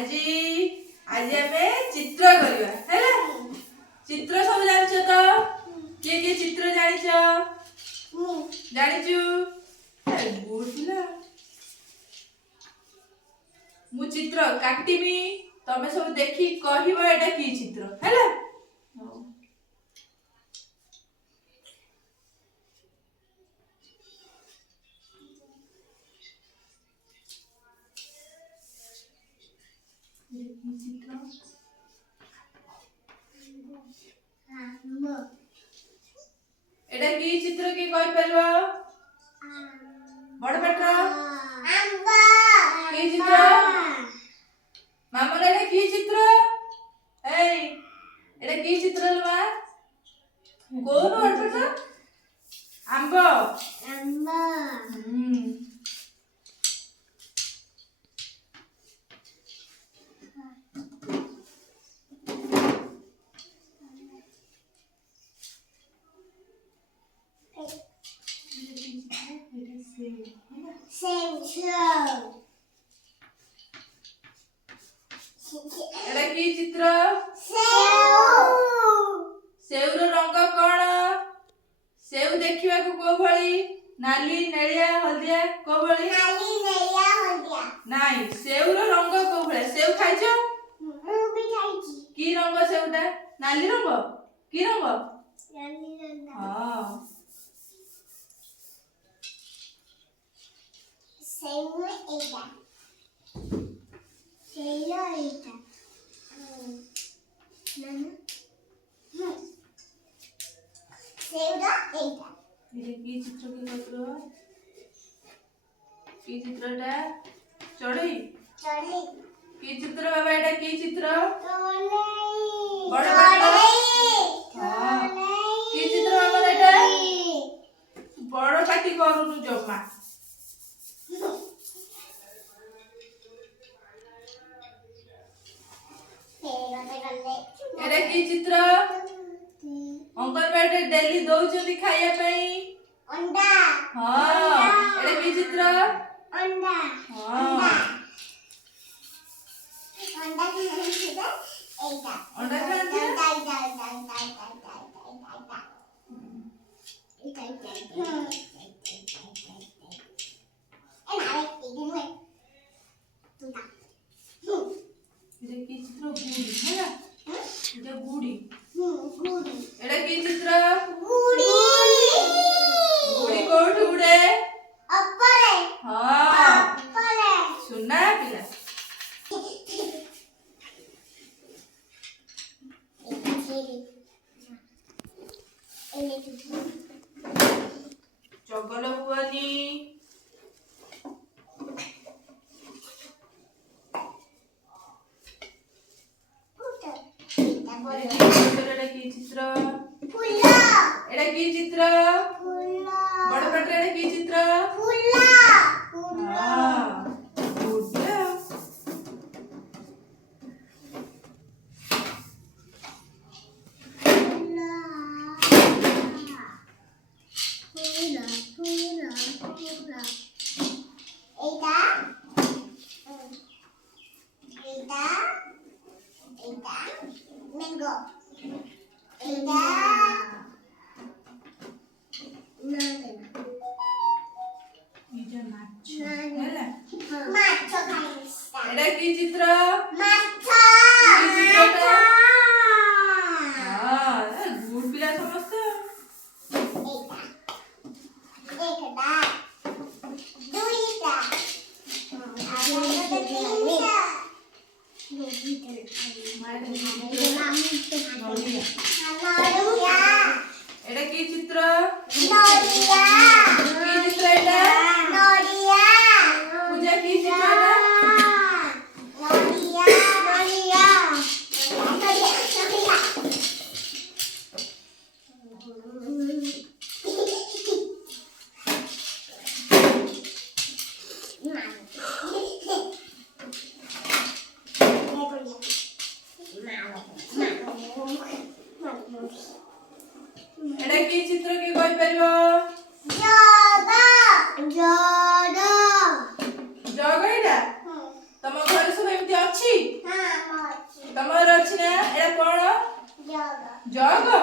আজি আজি ଆମେ ଚିତ୍ର କରିବା ହେଲା। ଚିତ୍ର ସବୁ ଜାଣିଛ ତ? କିଏ କିଏ ଚିତ୍ର ଜାଣିଛ? ଜାଣିଛୁ? ବୁଝିଲା। ମୁଁ ଚିତ୍ର କାଟିବି, ତମେ ସବୁ ଦେଖି କହିବ ଏଟା କି ଚିତ୍ର ହେଲା। एटा की चित्र की कहि परबो? बड़ पेट की चित्र? मामला एटा की चित्र? एटा की चित्र लबा? कोन बड़ पेट? आंबो एटा की चित्र? सेउ रो रंग कोन? सेउ देखिबा को को भली? नाली नेलिया हलदिया को भली? नाली नेलिया हलदिया नाही, सेउ रो रंग को भले? सेउ खाइछो? भी खाइछि। की रंग सेउटा? नाली रंग? की रंग? नाली रंग। हां, सेउ एटा नाना सेउडा एटा ये की चित्र के करो? की चित्रटा? चढ़ई चढ़ई की चित्र बाबा? एटा की चित्र? चढ़ई बड़ चढ़ई। हां, की चित्र बाबा एटा? बड़ पाटी करूनु जम्मा। एटा की चित्र? अंगनवाड़ी डेली दौचली खाइया पई अंडा। हां, एटा की चित्र? अंडा। हां, अंडा की चित्र एटा। अंडा का गुड़ी एटा की चित्र? गुड़ी गुड़ी कोठ उड़े? अपरे। हां, अपरे सुना पिला। चगल हुआनी एटा की चित्र? फुल्ला एटा की चित्र? फुल्ला बड़ पेट एटा की चित्र? फुल्ला फुल्ला। हां, फुल्ला फुल्ला फुल्ला फुल्ला एटा एटा एटा मैंगो एटा एटा माछ हैला। माछ खाइस्ता एटा की चित्र? माछ की चित्रटा? हां, गुड पिला समस्त। एटा एकटा दुईटा एटा की चित्र? नडिया की चित्र एटा? नडिया पूजा की चित्र एटा? नडिया नडिया ଏଟା କଣ? ଜଗ।